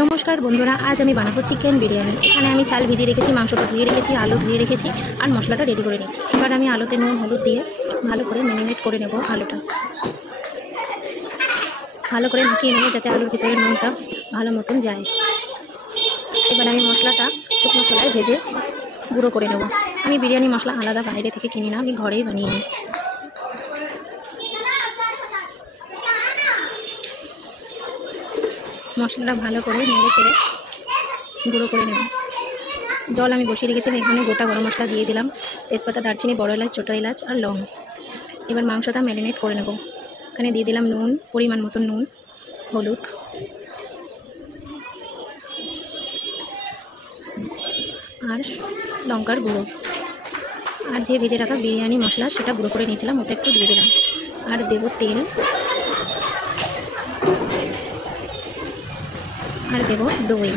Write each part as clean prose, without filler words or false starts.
নমস্কার বন্ধুরা, আজ আমি বানাবো চিকেন বিরিয়ানি। এখানে আমি চাল ভিজিয়ে রেখেছি, মাংসটা ধুয়ে রেখেছি, আলু ধুয়ে রেখেছি আর মশলাটা রেডি করে নিচ্ছি। এবার আমি আলুতে নুন হলুদ দিয়ে ভালো করে ম্যারিনেট করে নেব। আলুটা ভালো করে মাখিয়ে নেব যাতে আলুর ভিতরে নুনটা ভালো মতন যায়। এবার আমি মশলাটা শুকনো খোলায় ভেজে গুঁড়ো করে নেব। আমি বিরিয়ানি মশলা আলাদা বাইরে থেকে কিনি না, আমি ঘরেই বানিয়ে নিই। মশলাটা ভালো করে নেড়ে চেড়ে গুঁড়ো করে নেব। জল আমি বসিয়ে রেখেছিলাম, এখানে গোটা গরম মশলা দিয়ে দিলাম, তেজপাতা, দারচিনি, বড় এলাচ, ছোটো এলাচ আর লং। এবার মাংসটা ম্যারিনেট করে নেব। এখানে দিয়ে দিলাম নুন, পরিমাণ মতন নুন, হলুদ আর লঙ্কার গুঁড়ো, আর যে ভেজে রাখা বিরিয়ানি মশলা সেটা গুঁড়ো করে নিয়েছিলাম ওটা একটু দিয়ে দিলাম। আর দেবো তেল, আর দেবো দই।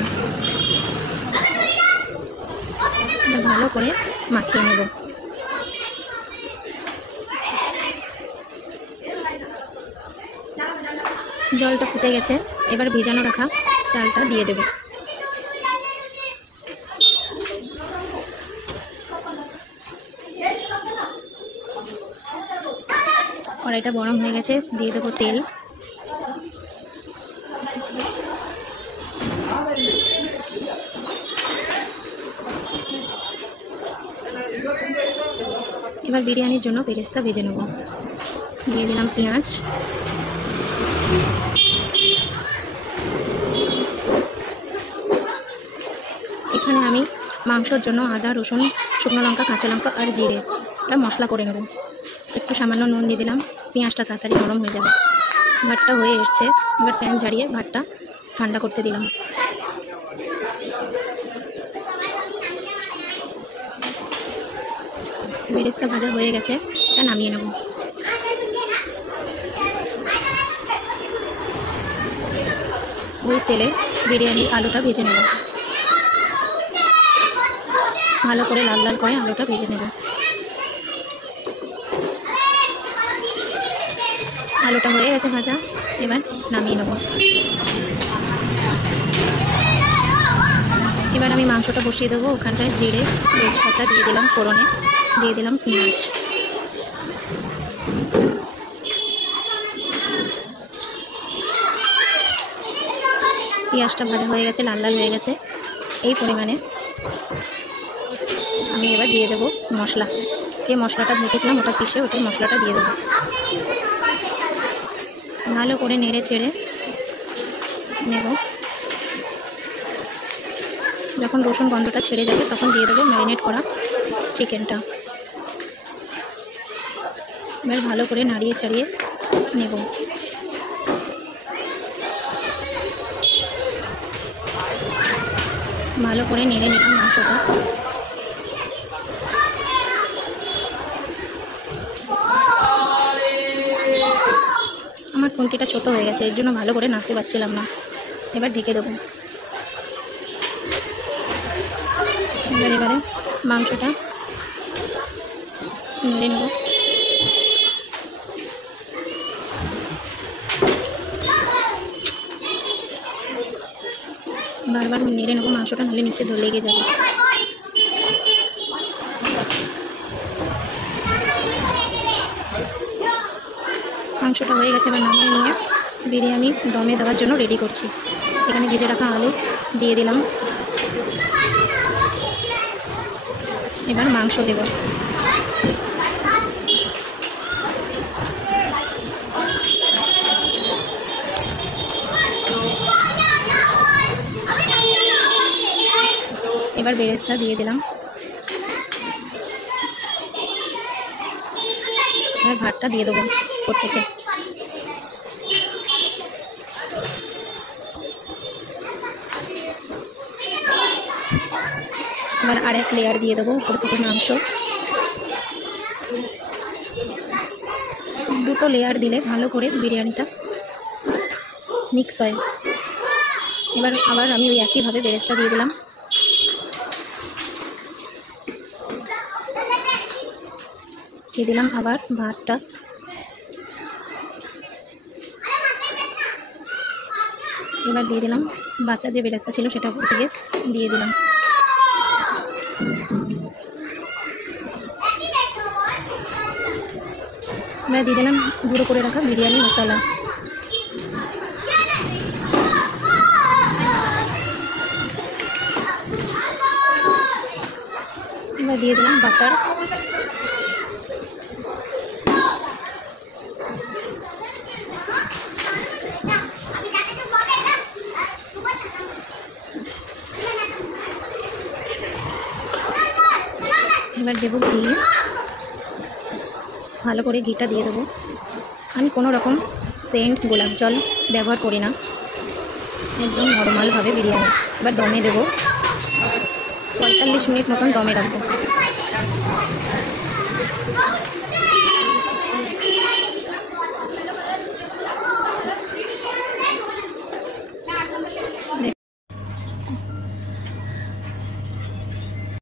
ভালো করে মাখিয়ে নেব। জলটা ফুটে গেছে, এবার ভেজানো রাখা চালটা দিয়ে দেব। কড়াইটা গরম হয়ে গেছে, দিয়ে দেবো তেল। এবার বিরিয়ানির জন্য বেরেস্তা ভেজে নেব। দিয়ে দিলাম পেঁয়াজ, এখানে আমি মাংসর জন্য আদা, রসুন, শুকনো লঙ্কা, কাঁচা লঙ্কা আর জিরে এটা মশলা করে নেব। একটু সামান্য নুন দিয়ে দিলাম, পেঁয়াজটা তাড়াতাড়ি নরম হয়ে যাবে। ভাতটা হয়ে এসছে, এবার প্যান ঝাড়িয়ে ভাতটা ঠান্ডা করতে দিলাম। বেরেস্তা ভাজা হয়ে গেছে, এটা নামিয়ে নেব। ওই তেলে বিরিয়ানির আলুটা ভেজে নেব। ভালো করে লাল লাল করে আলুটা ভেজে নেব। আলুটা হয়ে গেছে ভাজা, এবার নামিয়ে নেব। এবার আমি মাংসটা বসিয়ে দেবো। ওখানটায় জিরে, তেজপাতা দিয়ে দিলাম ফোড়নে, দিয়ে দিলাম পেঁয়াজ। পেঁয়াজটা ভাজা হয়ে গেছে, লাল লাল হয়ে গেছে। এই পরিমাণে আমি এবার দিয়ে দেবো মশলা। যে মশলাটা ভেজেছিলাম ওটা পিষে ওটাই মশলাটা দিয়ে দেবো। ভালো করে নেড়ে চেড়ে নেব। যখন রসুন গন্ধটা ছেড়ে যাবে তখন দিয়ে দেবো ম্যারিনেট করা চিকেনটা। এবার ভালো করে নাড়িয়ে ছাড়িয়ে নেব। ভালো করে নেড়ে নিলাম মাংসটা। আমার খুন্তিটা ছোট হয়ে গেছে, এর জন্য ভালো করে নাড়তে পারছিলাম না। এবার ঢেকে দেবো। এবারে মাংসটা নেড়ে নেব। বারবার নেড়ে নেবো মাংসটা, নাহলে নিচে ধরে লেগে যাবে। মাংসটা হয়ে গেছে, এবার নামিয়ে নিয়ে বিরিয়ানি দমে দেওয়ার জন্য রেডি করছি। এখানে ভেজে রাখা আলু দিয়ে দিলাম। এবার মাংস দেব। এবার বেরেস্তা দিয়ে দিলাম। এবার ভাতটা দিয়ে দেবো প্রত্যেকে। এবার আর এক লেয়ার দিয়ে দেবো উপর থেকে মাংস। দুটো লেয়ার দিলে ভালো করে বিরিয়ানিটা মিক্স হয়। এবার আবার আমি ওই একইভাবে বেরেস্তা দিয়ে দিলাম। দিয়ে দিলাম আবার ভাতটা। এবার দিয়ে দিলাম বাচ্চা যে বেরেস্তা ছিল সেটা উপর থেকে দিয়ে দিলাম। এবার দিয়ে দিলাম গুঁড়ো করে রাখা বিরিয়ানি মশলা। এবার দিয়ে দিলাম বাটার। এবার দেবো ঘি, ভালো করে ঘিটা দিয়ে দেবো। আমি কোনো রকম সেন্ট গোলাপ জল ব্যবহার করি না, একদম নর্মালভাবে বিরিয়ানি। এবার দমে দেবো, 45 মিনিট মতন দমে রাখবো।